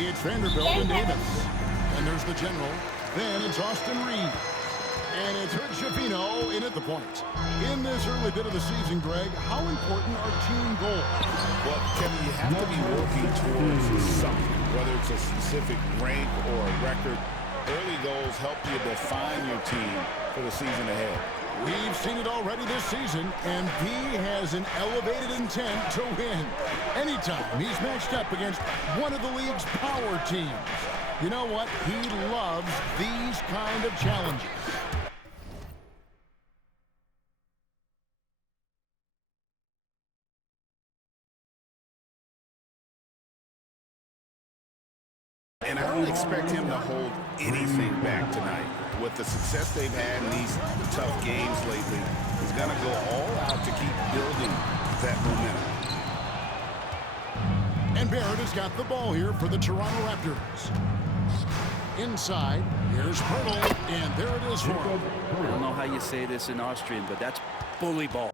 It's Vanderbilt and Davis. And there's the general. Then it's Austin Reed. And it's Fitchbronto in at the point. In this early bit of the season, Greg, how important are team goals? Well, Kevin, you have to be working towards something, whether it's a specific rank or a record. Early goals help you define your team for the season ahead. We've seen it already this season, and he has an elevated intent to win. Anytime he's matched up against one of the league's power teams. You know what? He loves these kind of challenges. And I don't expect him to hold anything back tonight. With the success they've had in these tough games lately, he's going to go all out to keep building that momentum. And Barrett has got the ball here for the Toronto Raptors. Inside, here's Pirtle, and there it is for him. I don't know how you say this in Austrian, but that's bully ball.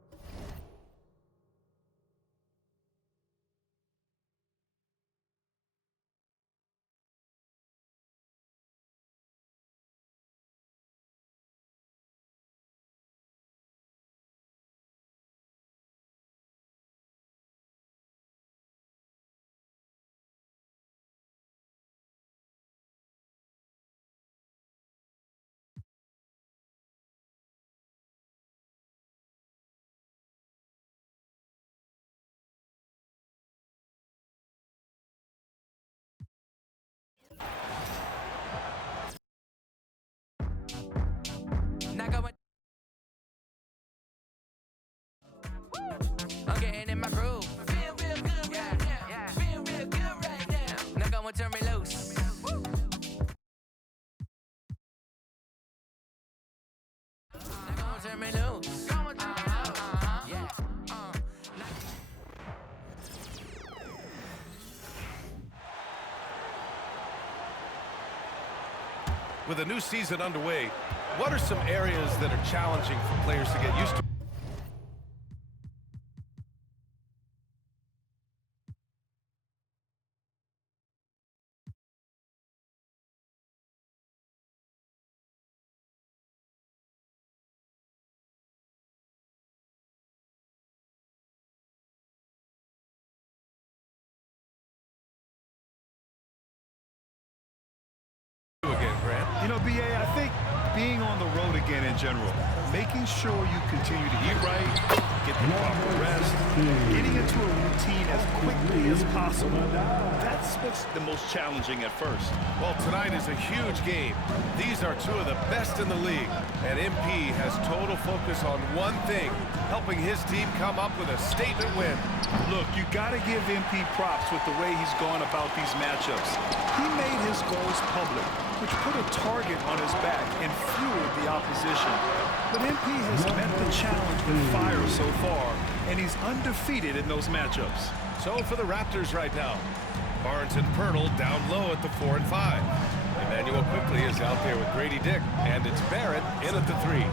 I'm getting in my groove. Feel real good right now. Feel real good right now. Now go and turn me loose. Now go and turn me loose. Go and turn me loose. Yeah. With a new season underway, what are some areas that are challenging for players to get used to? Again, Grant. You know, BA, I think being on the road again in general, making sure you continue to eat right, get the proper rest, getting into a routine as quickly as possible, that's what's the most challenging at first. Well, tonight is a huge game. These are two of the best in the league, and MP has total focus on one thing, helping his team come up with a statement win. Look, you got to give MP props with the way he's gone about these matchups. He made his goals public, which put a target on his back and fueled the opposition. But MP has met the challenge with fire so far, and he's undefeated in those matchups. So for the Raptors right now, Barnes and Pirtle down low at the 4 and 5. Emmanuel quickly is out there with Grady Dick, and it's Barrett in at the 3.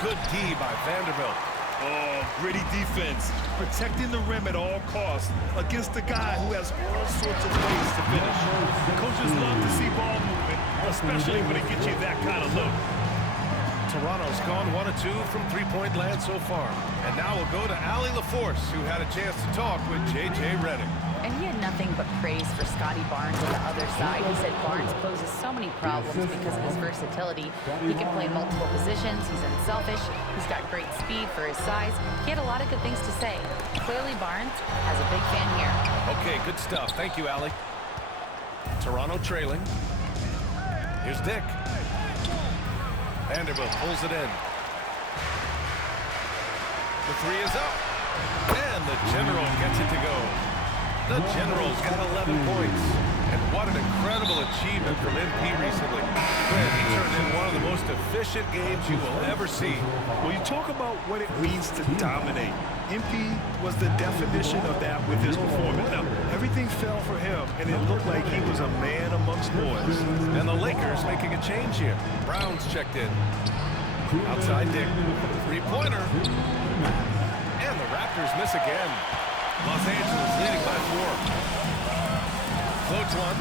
Good D by Vanderbilt. Oh, gritty defense, protecting the rim at all costs against a guy who has all sorts of ways to finish. Coaches love to see ball movement, especially when it gets you that kind of look. Toronto's gone 1 of 2 from three-point land so far. And now we'll go to Allie LaForce, who had a chance to talk with J.J. Redick. And he had nothing but praise for Scotty Barnes on the other side. He said Barnes poses so many problems because of his versatility. He can play multiple positions. He's unselfish. He's got great speed for his size. He had a lot of good things to say. Clearly, Barnes has a big fan here. Okay, good stuff. Thank you, Allie. Toronto trailing. Here's Dick. Vanderbilt pulls it in. The 3 is up. And the General gets it to go. The General's got 11 points. And what an incredible achievement from MP recently. Man, he turned in one of the most efficient games you will ever see. Well, you talk about what it means to dominate. MP was the definition of that with his performance. Now, everything fell for him, and it looked like he was a man amongst boys. And the Lakers making a change here. Brown's checked in. Outside Dick. Three-pointer. And the Raptors miss again. Los Angeles leading by 4. That's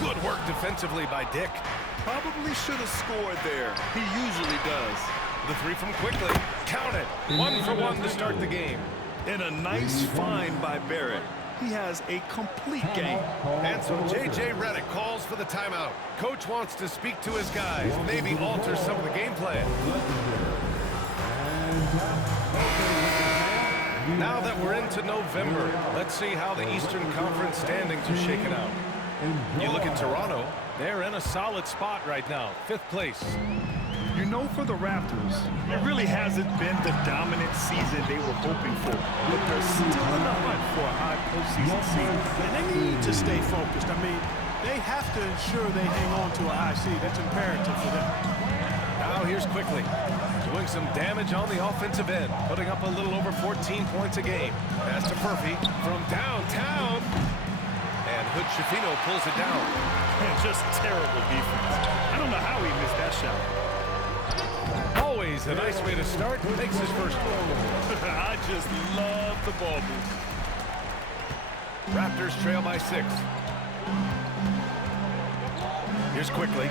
one. Good work defensively by Dick. Probably should have scored there. He usually does. The three from quickly. Count it. 1 for 1 to start the game. And a nice find by Barrett. He has a complete game. And so J.J. Redick calls for the timeout. Coach wants to speak to his guys, maybe alter some of the game plan. Now that we're into November, let's see how the Eastern Conference standings are shaken out. You look at Toronto, they're in a solid spot right now, 5th place. You know, for the Raptors, it really hasn't been the dominant season they were hoping for, but they're still in the hunt for a high postseason seed. And they need to stay focused. I mean, they have to ensure they hang on to a high seed. It's imperative for them. Now here's Quickly, doing some damage on the offensive end, putting up a little over 14 points a game. Pass to Murphy from downtown. And Hood Schifino pulls it down. Man, just terrible defense. I don't know how he missed that shot. Always a nice way to start. Makes his first goal. I just love the ball move. Raptors trail by 6. Here's Quickly.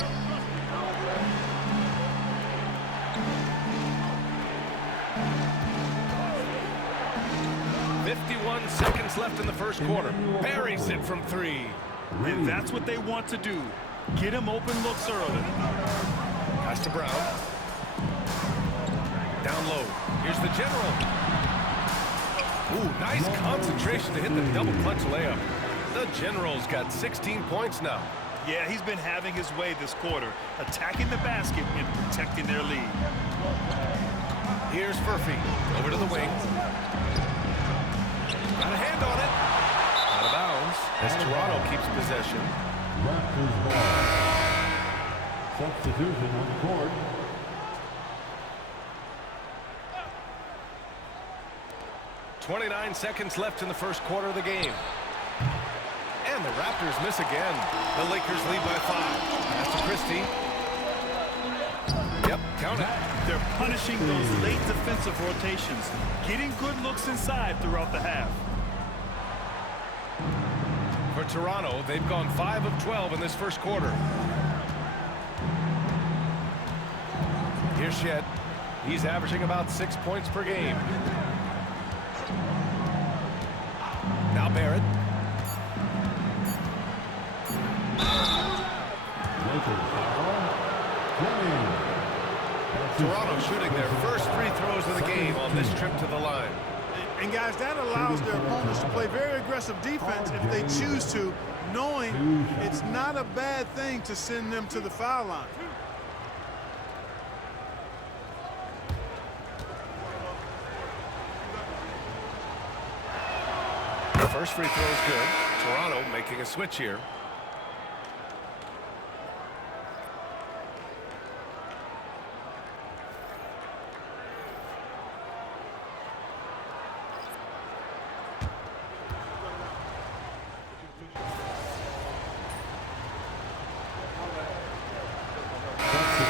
"51 seconds left in the first quarter. Buries it from 3. And that's what they want to do. Get him open looks early. Pass to Brown. Down low. Here's the general. Ooh, nice concentration to hit the double clutch layup. The general's got 16 points now. Yeah, he's been having his way this quarter, attacking the basket and protecting their lead. Here's Murphy. Over to the wing. Got a hand on it. Out of bounds as Toronto keeps possession. Raptors ball. Substitution on the court. "29 seconds left in the first quarter of the game. And the Raptors miss again. The Lakers lead by 5. Pass to Christie. Yep, count it. They're punishing those late defensive rotations, getting good looks inside throughout the half. For Toronto, they've gone 5 of 12 in this first quarter. Here's Shed. He's averaging about 6 points per game. Now Barrett. Toronto shooting their first free throws of the game on this trip to the line. And guys, that allows their opponents to play very aggressive defense if they choose to, knowing it's not a bad thing to send them to the foul line. The first free throw is good. Toronto making a switch here.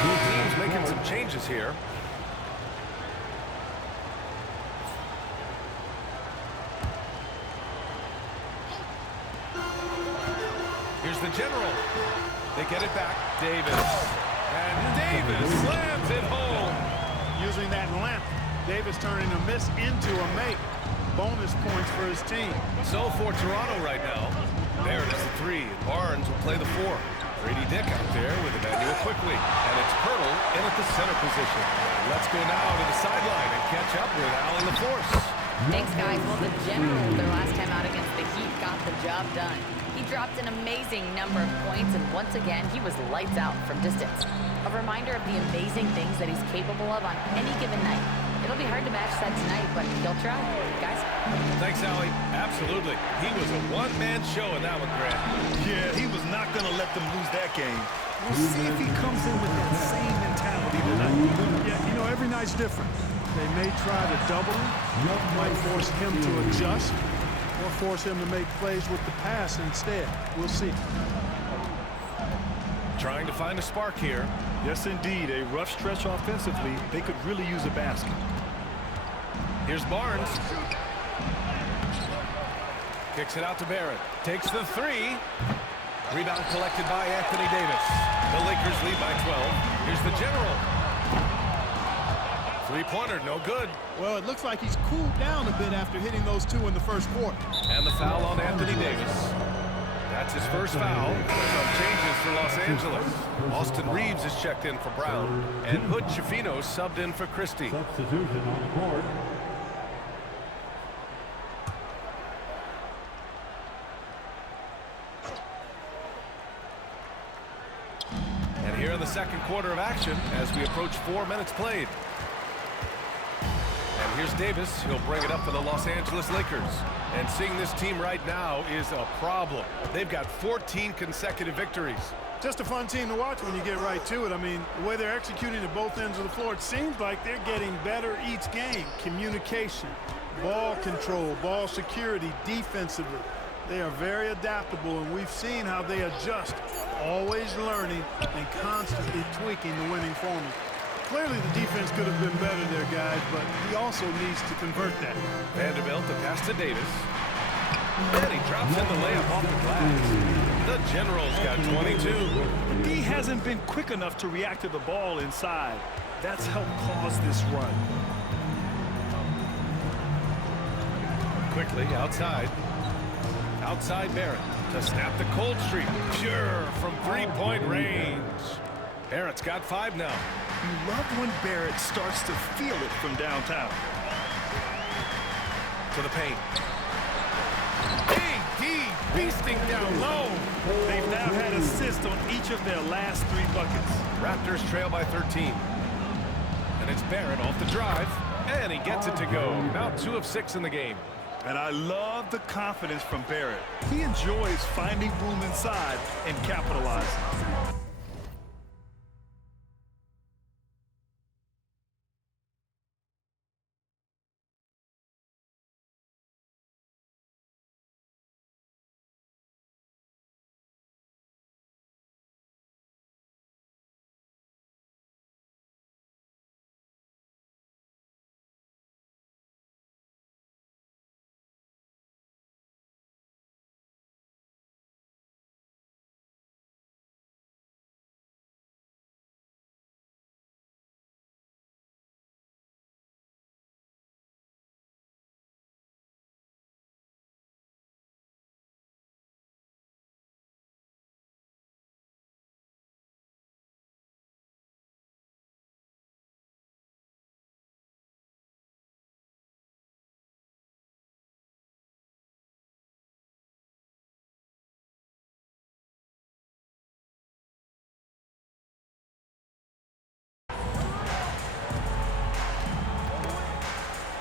Team's making some changes here. Here's the general. They get it back. Davis. And Davis slams it home. Using that length, Davis turning a miss into a make. Bonus points for his team. So for Toronto right now, Barrett is the 3, and Barnes will play the 4. Grady Dick out there with Emmanuel Quickly. And it's Pirtle in at the center position. Let's go now to the sideline and catch up with Allen LaForce. Thanks, guys. Well, the General, their last time out against the Heat, got the job done. He dropped an amazing number of points, and once again, he was lights out from distance. A reminder of the amazing things that he's capable of on any given night. It'll be hard to match that tonight, but he'll try. Guys? Thanks, Allie. Absolutely. He was a one-man show in that one, Grant. Yeah, he was not going to let them lose that game. We'll see if he comes in with that same mentality tonight. Yeah, you know, every night's different. They may try to double him, might force him to adjust, or force him to make plays with the pass instead. We'll see. Trying to find a spark here. Yes, indeed. A rough stretch offensively. They could really use a basket. Here's Barnes. Kicks it out to Barrett. Takes the three. Rebound collected by Anthony Davis. The Lakers lead by 12. Here's the General. Three-pointer, no good. Well, it looks like he's cooled down a bit after hitting those two in the first quarter. And the foul on Anthony Davis. That's his first foul. Some changes for Los Angeles. Austin Reeves is checked in for Brown. And Hood Schifino subbed in for Christie. Substitution on the court. And here in the second quarter of action as we approach 4 minutes played. And here's Davis. He'll bring it up for the Los Angeles Lakers. And seeing this team right now is a problem. They've got 14 consecutive victories. Just a fun team to watch when you get right to it. I mean, the way they're executing at both ends of the floor, it seems like they're getting better each game. Communication, ball control, ball security, defensively. They are very adaptable, and we've seen how they adjust, always learning and constantly tweaking the winning formula. Clearly, the defense could have been better there, guys, but he also needs to convert that. Vanderbilt, the pass to Davis. And he drops in the layup off the glass. The Generals got 22. The D hasn't been quick enough to react to the ball inside. That's helped cause this run. Quickly, outside. Outside Barrett to snap the cold streak. Pure from three-point range. Barrett's got 5 now. You love when Barrett starts to feel it from downtown. To the paint. AD beasting down low. They've now had assists on each of their last 3 buckets. Raptors trail by 13. And it's Barrett off the drive. And he gets it to go. Now 2 of 6 in the game. And I love the confidence from Barrett. He enjoys finding room inside and capitalizing.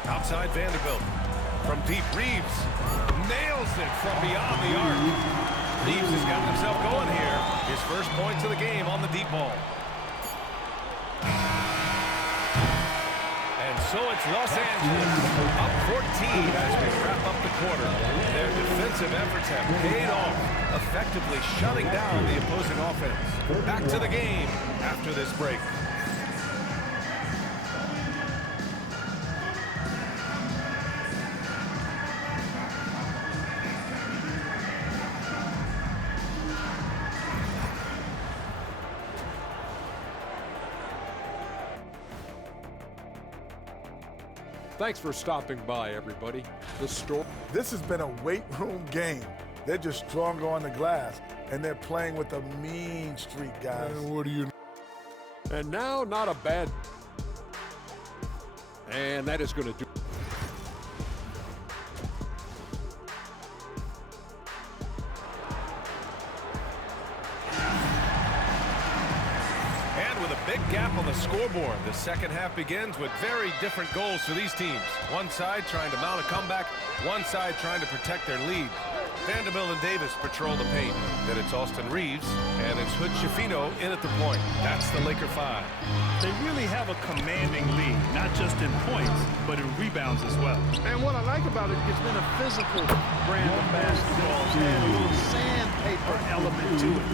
Outside Vanderbilt. From deep, Reeves nails it from beyond the arc. Reeves has got himself going here. His first points of the game on the deep ball. And so it's Los Angeles up 14 as we wrap up the quarter. Their defensive efforts have paid off, effectively shutting down the opposing offense. Back to the game after this break. Thanks for stopping by, everybody. This has been a weight room game. They're just stronger on the glass, and they're playing with a mean streak, guys. What do you? And now, not a bad. And that is going to do. Big gap on the scoreboard. The second half begins with very different goals for these teams. One side trying to mount a comeback, one side trying to protect their lead. Vanderbilt and Davis patrol the paint. Then it's Austin Reeves, and it's Hood Schifino in at the point. That's the Laker 5. They really have a commanding lead, not just in points, but in rebounds as well. And what I like about it, it's been a physical brand of basketball. It's had a little sandpaper element to it.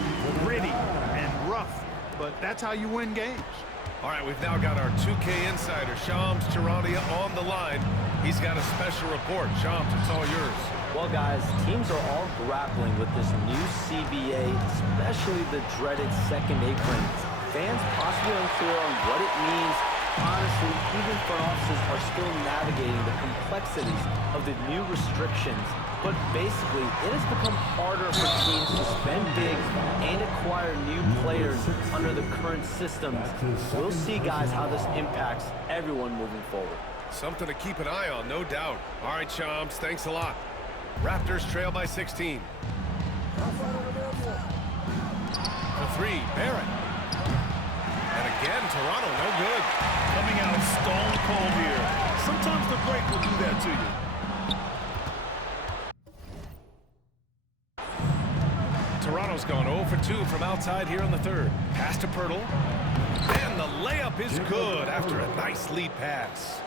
Gritty and rough. But that's how you win games. All right, we've now got our 2K insider, Shams Charania, on the line. He's got a special report. Shams, it's all yours. Well, guys, teams are all grappling with this new CBA, especially the dreaded second apron. Fans possibly unclear on what it means. Honestly, even front offices are still navigating the complexities of the new restrictions. But basically, it has become harder for teams to spend big and acquire new players under the current systems. We'll see, guys, how this impacts everyone moving forward. Something to keep an eye on, no doubt. All right, Shams, thanks a lot. Raptors trail by 16. The three, Barrett. And again, Toronto, no good. Coming out stone cold here. Sometimes the break will do that to you. Toronto's gone 0 for 2 from outside here in the third. Pass to Pirtle. And the layup is good after a nice lead pass.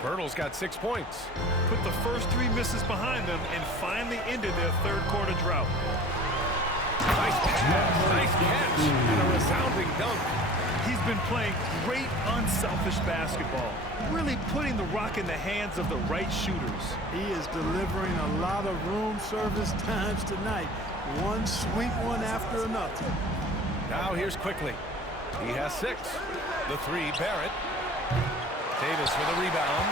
Pirtle's got 6 points. Put the first 3 misses behind them and finally ended their third quarter drought. Nice pass, nice catch, and a resounding dunk. He's been playing great, unselfish basketball, really putting the rock in the hands of the right shooters. He is delivering a lot of room service times tonight. One sweet one after another. Now here's Quickly. He has 6. The three, Barrett. Davis with a rebound.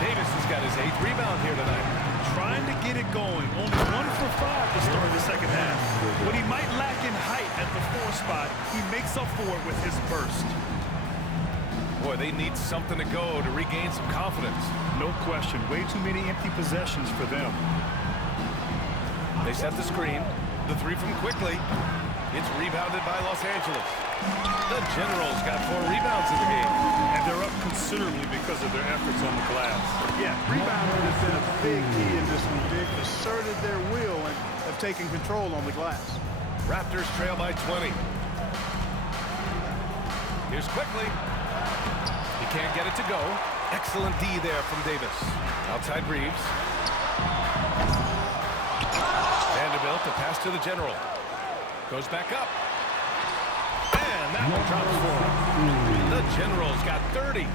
Davis has got his 8th rebound here tonight. Trying to get it going. Only 1 for 5 to start the second half. When he might lack in height at the 4 spot, he makes up for it with his burst. Boy, they need something to go to regain some confidence. No question. Way too many empty possessions for them. They set the screen. The three from Quickly. It's rebounded by Los Angeles. The Generals got 4 rebounds in the game. And they're up considerably because of their efforts on the glass. Yeah, rebounding has been a big key in this one. They've asserted their will and have taken control on the glass. Raptors trail by 20. Here's Quickly. He can't get it to go. Excellent D there from Davis. Outside Reeves. Vanderbilt, the pass to the General. Goes back up. And that one drops for him. The Generals got 30.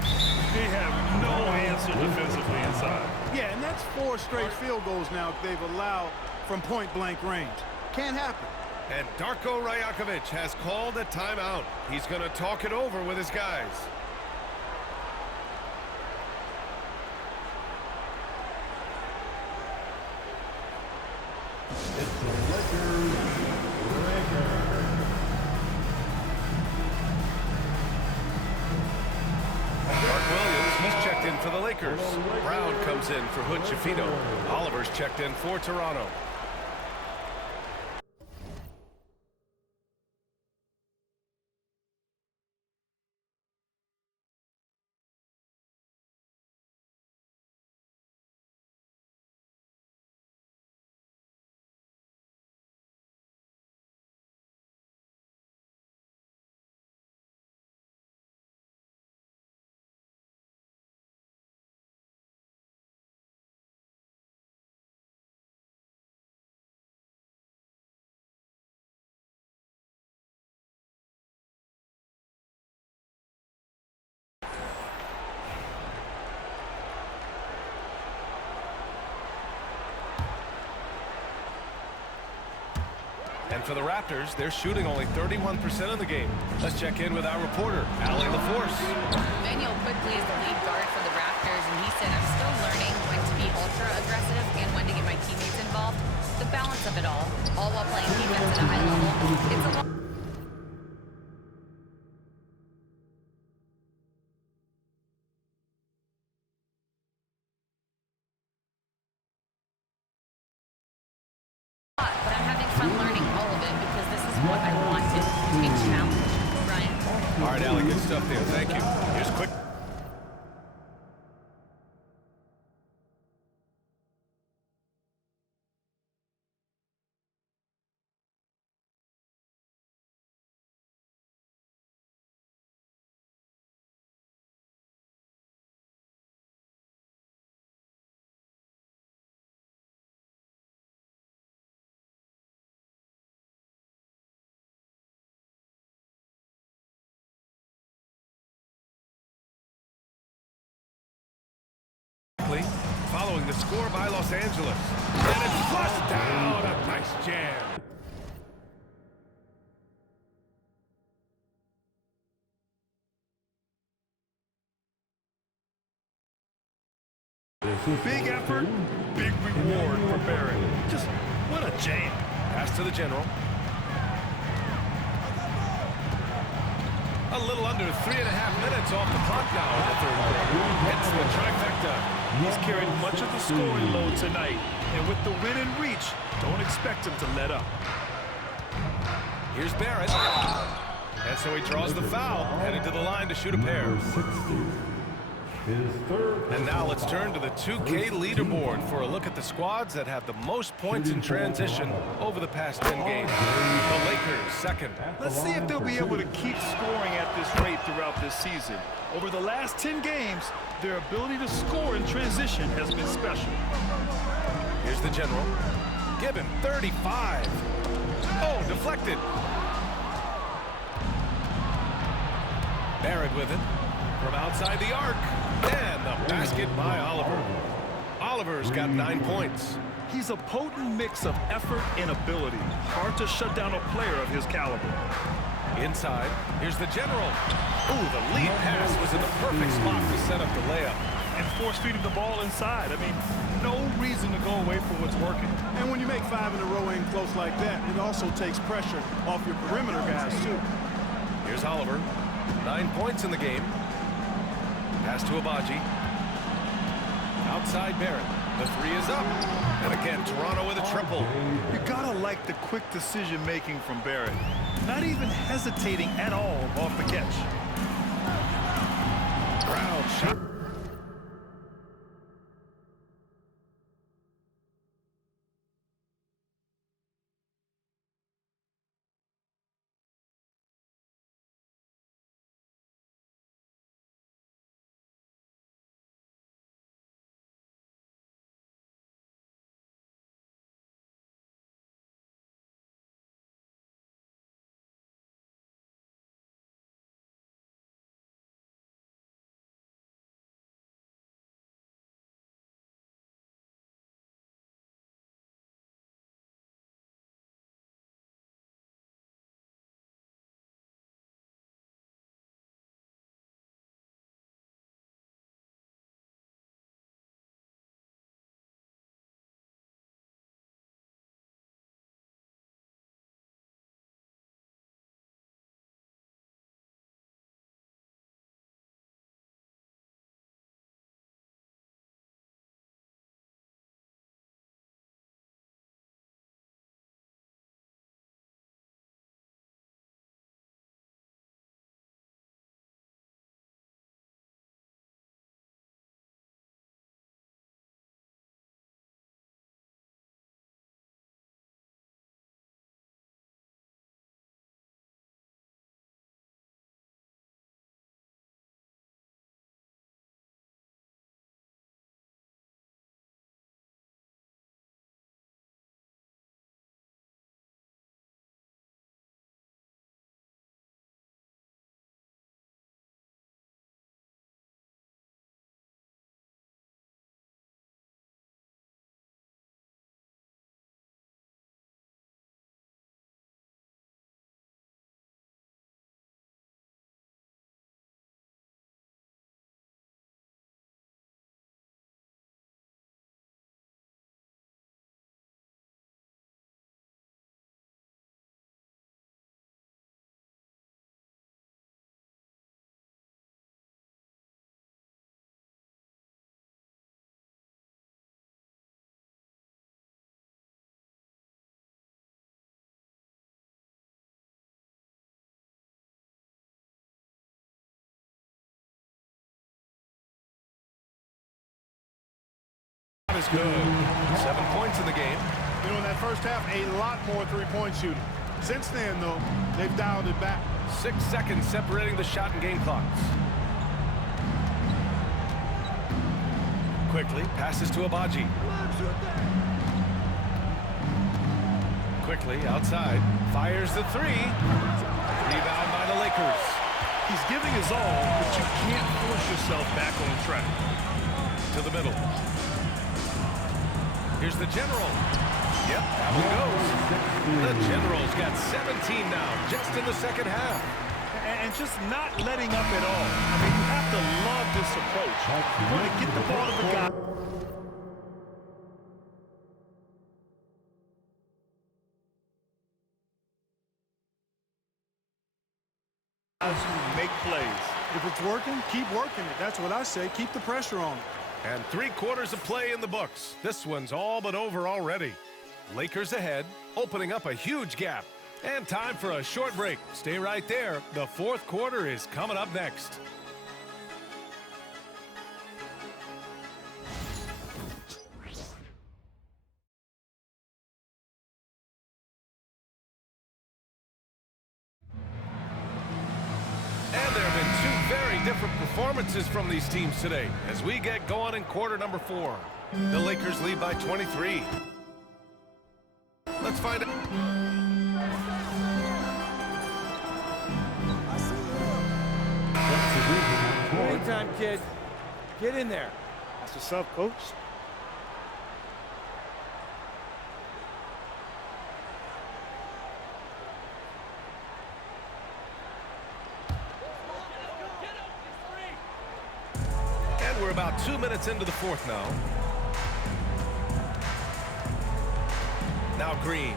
They have no answer defensively inside. Yeah, and that's 4 straight field goals now they've allowed from point-blank range. Can't happen. And Darko Rajakovic has called a timeout. He's going to talk it over with his guys. For the Lakers. Brown comes in for Hood Shafino. Oliver's checked in for Toronto. And for the Raptors, they're shooting only 31% of the game. Let's check in with our reporter, Allie LaForce. Manuel Quickly is the lead guard for the Raptors, and he said, I'm still learning when to be ultra-aggressive and when to get my teammates involved. The balance of it all while playing defense at a high level. It's a lot. But I'm having fun learning all of it because this is what I wanted to be challenged. Brian? All right, Allie, good stuff there. Thank you. Here's Quick. score by Los Angeles. And it's flushed down. A nice jam. Big effort, big reward for Barrett. Just what a jam. Pass to the general. A little under 3.5 minutes off the clock now in the third quarter. Hits the trifecta. He's carried much of the scoring load tonight. And with the win in reach, don't expect him to let up. Here's Barrett. And so he draws the foul, heading to the line to shoot a pair. And now let's turn to the 2K leaderboard for a look at the squads that have the most points in transition over the past 10 games. The Lakers second. Let's see if they'll be able to keep scoring at this rate throughout this season. Over the last 10 games, their ability to score in transition has been special. Here's the general. Given 35. Oh, deflected. Barrett with it. From outside the arc. And the basket by Oliver. Oliver's got 9 points. He's a potent mix of effort and ability. Hard to shut down a player of his caliber. Inside, here's the general. Ooh, the lead pass was in the perfect spot to set up the layup. And force-feeding the ball inside. I mean, no reason to go away from what's working. And when you make 5 in a row in close like that, it also takes pressure off your perimeter guys, too. Here's Oliver. 9 points in the game. Pass to Abaji. Outside Barrett. The three is up. And again, Toronto with a triple. You gotta like the quick decision-making from Barrett. Not even hesitating at all off the catch. Brown shot. Is good. 7 points in the game. You know, in that first half, a lot more three-point shooting. Since then, though, they've dialed it back. 6 seconds separating the shot and game clocks. Quickly passes to Abaji. Quickly outside. Fires the three. Rebound by the Lakers. He's giving his all, but you can't force yourself back on track. To the middle. Here's the General. Yep, that one goes. The Generals got 17 now, just in the second half. And just not letting up at all. I mean, you have to love this approach. You want to get the ball to the guy. Who make plays. If it's working, keep working it. That's what I say. Keep the pressure on it. And 3 quarters of play in the books. This one's all but over already. Lakers ahead, opening up a huge gap. And time for a short break. Stay right there. The 4th quarter is coming up next. And there have been 2 very different performances from these teams today as we get going in quarter number 4. The Lakers lead by 23. Let's find out. Anytime, kid. Get in there. That's what's up, Coach. And we're about 2 minutes into the 4th now. Now Green.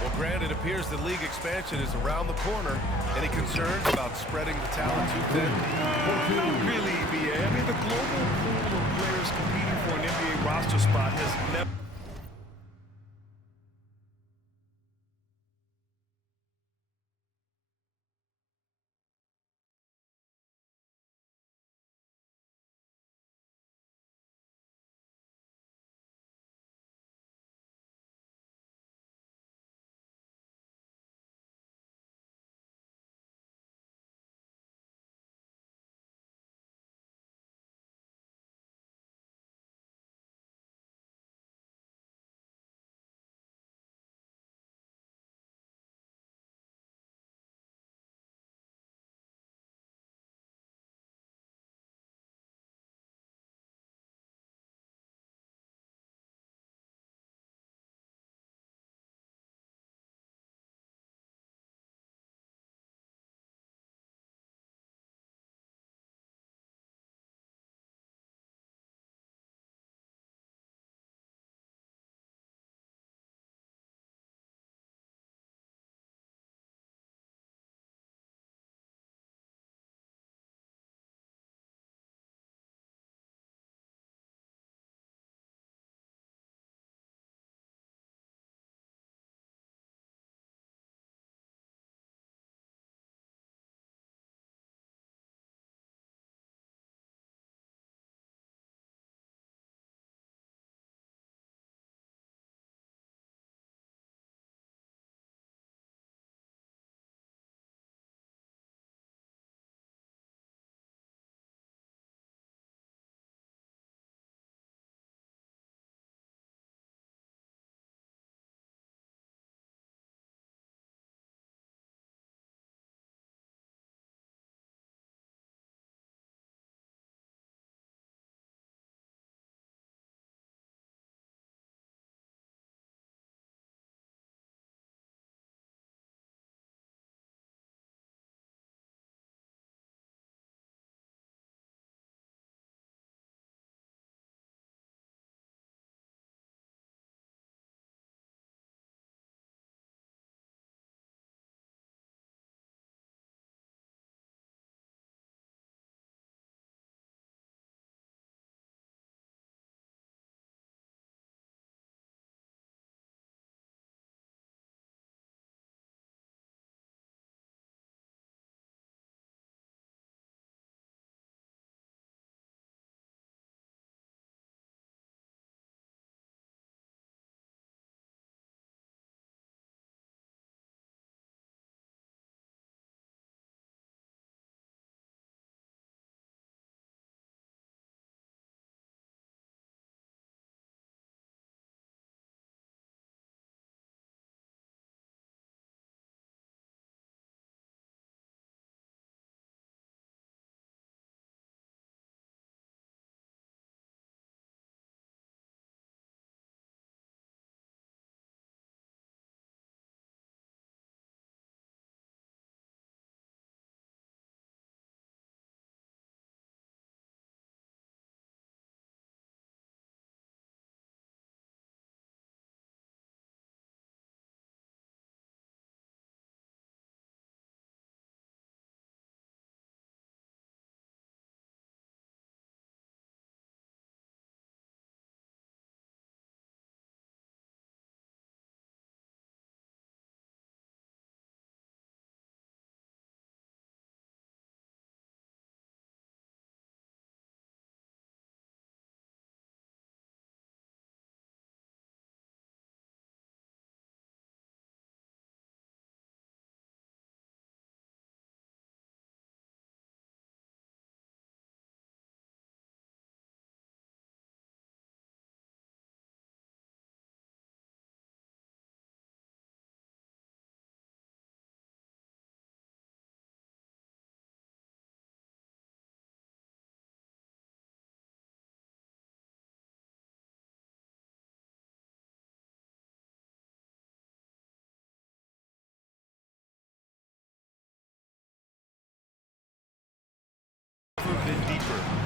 Well, Grant, it appears that league expansion is around the corner. Any concerns about spreading the talent too thin? Not really, BA. I mean, the global pool of players competing for an NBA roster spot has never...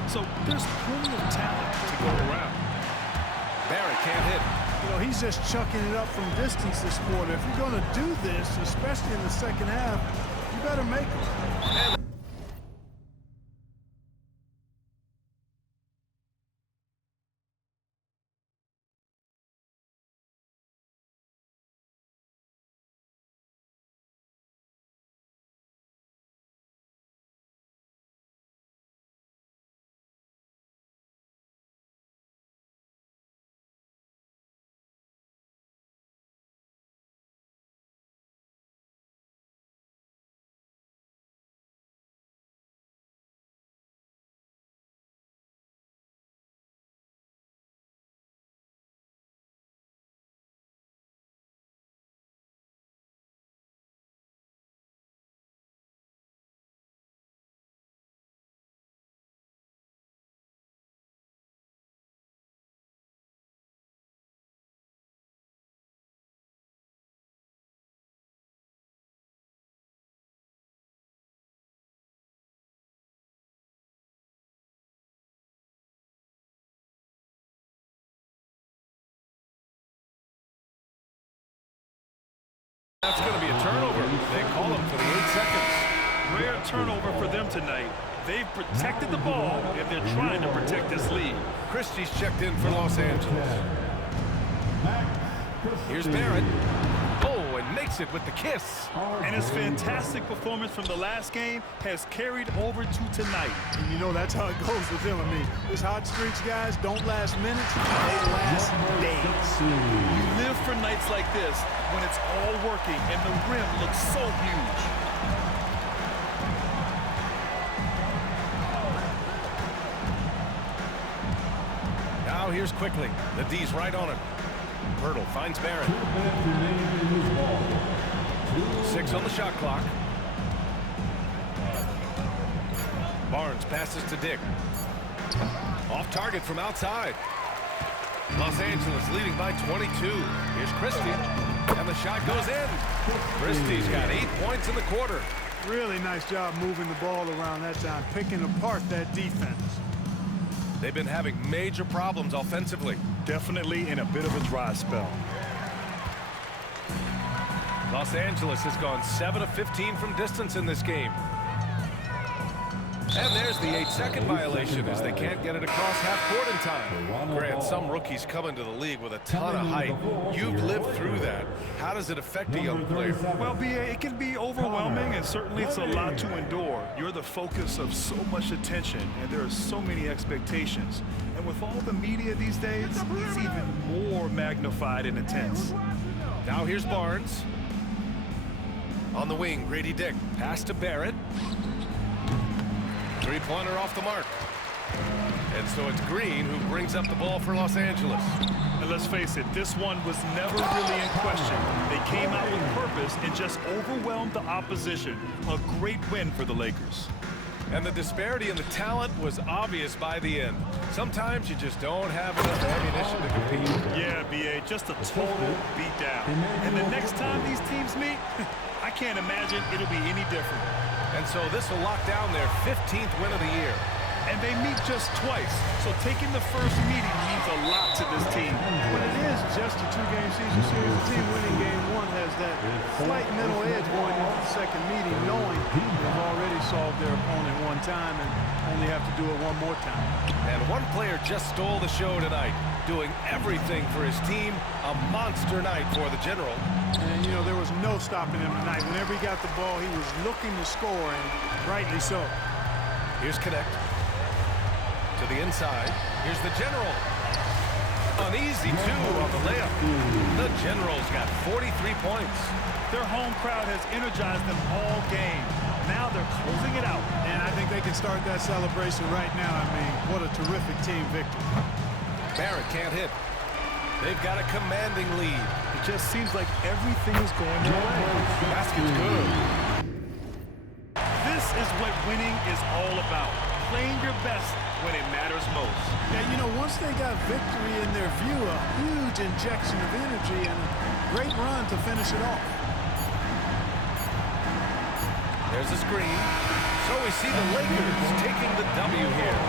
So there's plenty of talent to go around. Barrett can't hit. You know, he's just chucking it up from distance this quarter. If you're going to do this, especially in the second half, you better make them. That's going to be a turnover. They call him for the 8 seconds. Rare turnover for them tonight. They've protected the ball, and they're trying to protect this lead. Christie's checked in for Los Angeles. Here's Barrett. Oh, and makes it with the kiss. And his fantastic performance from the last game has carried over to tonight. And you know that's how it goes with him. I mean, his hot streaks, guys, don't last minutes, they last days. You live for nights like this when it's all working and the rim looks so huge. Now here's quickly. The D's right on him. Hurdle finds Barrett. 6 on the shot clock. Barnes passes to Dick. Off target from outside. Los Angeles leading by 22. Here's Christie. And the shot goes in. Christie's got 8 points in the quarter. Really nice job moving the ball around that time, picking apart that defense. They've been having major problems offensively. Definitely in a bit of a dry spell. Los Angeles has gone 7 of 15 from distance in this game. And there's the 8-second violation as they can't get it across half court in time. Grant, some rookies come into the league with a ton of height. You've lived through that. How does it affect a young player? Well, B.A., it can be overwhelming, and certainly it's a lot to endure. You're the focus of so much attention, and there are so many expectations. And with all the media these days, it's even more magnified and intense. Now here's Barnes. On the wing, Grady Dick. Pass to Barrett. Three-pointer off the mark. And so it's Green who brings up the ball for Los Angeles. And let's face it, this one was never really in question. They came out with purpose and just overwhelmed the opposition. A great win for the Lakers. And the disparity in the talent was obvious by the end. Sometimes you just don't have enough ammunition to compete. Yeah, B.A., just a total beatdown. And the next time these teams meet, I can't imagine it'll be any different. And so this will lock down their 15th win of the year. And they meet just twice, so taking the first meeting means a lot to this team. But it is just a 2-game season series. The team winning game 1 has that slight mental edge going into the second meeting, knowing they've already solved their opponent one time and only have to do it one more time. And one player just stole the show tonight, doing everything for his team. A monster night for the General. And, you know, there was no stopping him tonight. Whenever he got the ball, he was looking to score, and rightly so. Here's Connect. To the inside. Here's the General. An easy 2 on the layup. The General's got 43 points. Their home crowd has energized them all game. Now they're closing it out. And I think they can start that celebration right now. I mean, what a terrific team victory. Barrett can't hit. They've got a commanding lead. It just seems like everything is going their way. Basket's good. This is what winning is all about. Playing your best when it matters most. Yeah, you know, once they got victory in their view, a huge injection of energy and a great run to finish it off. There's a screen. So we see the Lakers taking the W here.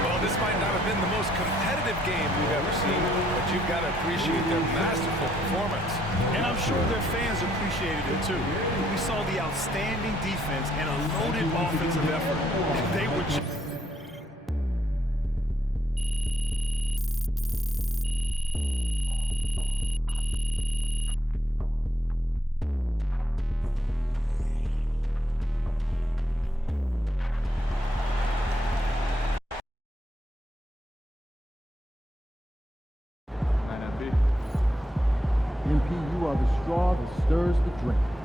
Well, this might not have been the most competitive game we've ever seen, but you've got to appreciate their masterful performance. And I'm sure their fans appreciated it too. We saw the outstanding defense and a loaded offensive effort. They were MP, you are the straw that stirs the drink.